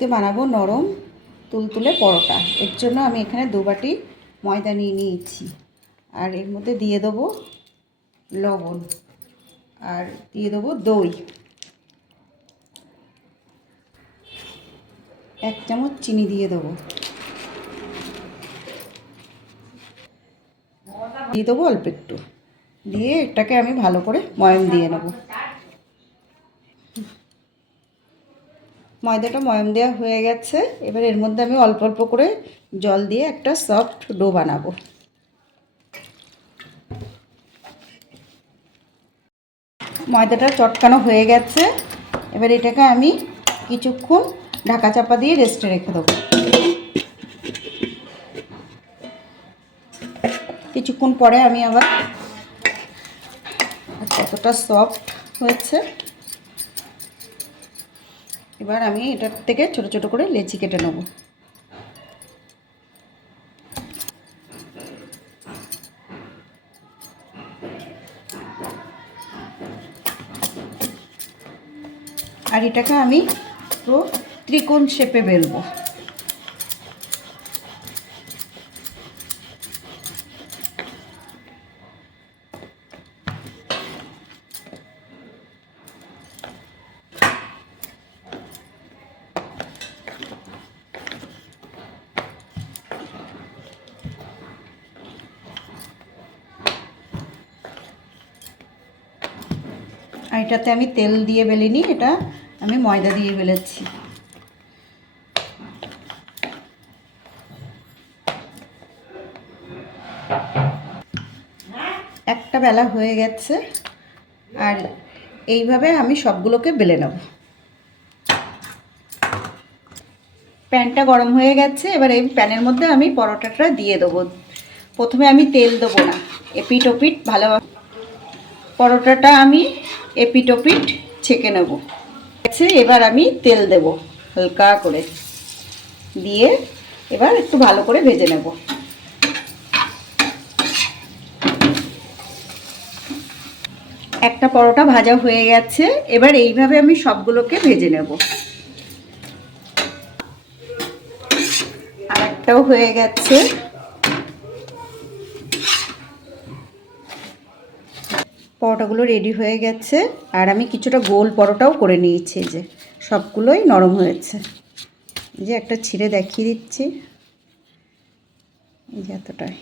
আজকে বানাবো নরম তুলতুলে পরোটা। এর জন্য আমি এখানে 2 বাটি ময়দা নিয়ে নিয়েছি, আর এর মধ্যে দিয়ে দেবো লবণ আর দিয়ে দেবো দই, 1 চামচ চিনি দিয়ে দেবো, দিয়ে দেবো অল্প একটু, দিয়ে এটাকে আমি ভালো করে ময়াম দিয়ে নেব। ময়দাটা ময়াম দেওয়া হয়ে গেছে। এবার এর মধ্যে আমি অল্প অল্প করে জল দিয়ে একটা সফট ডো বানাবো। ময়দাটা চটকানো হয়ে গেছে। এবার এটাকে আমি কিছুক্ষণ ঢাকা চাপা দিয়ে রেস্টে রেখে দেবো। কিছুক্ষণ পরে আমি আবার কতটা সফট হয়েছে, এবার আমি এটার থেকে ছোট ছোট করে লেচি কেটে নেব। আর এটাকে আমি পুরো ত্রিকোণ শেপে বেলবো। আর এটাতে আমি তেল দিয়ে বেলিনি, এটা আমি ময়দা দিয়ে বেলেছি। একটা বেলা হয়ে গেছে, আর এইভাবে আমি সবগুলোকে বেলে নেব। প্যানটা গরম হয়ে গেছে। এবার এই প্যানের মধ্যে আমি পরোটাটা দিয়ে দেবো। প্রথমে আমি তেল দেবো না, এপিট ওপিট ভালোভাবে পরোটাটা আমি এপিট ওপিট ছেঁকে নেব। এবার আমি তেল দেব হালকা করে, দিয়ে এবার একটু ভালো করে ভেজে নেব। একটা পরোটা ভাজা হয়ে গেছে। এবার এইভাবে আমি সবগুলোকে ভেজে নেব। আর একটাও হয়ে গেছে। পরোটাগুলো রেডি হয়ে গেছে। আর আমি কিছুটা গোল পরোটাও করে নিয়েছি, যে সবগুলোই নরম হয়েছে। এই যে একটা ছিঁড়ে দেখিয়ে দিচ্ছি, এই যে এতটাই।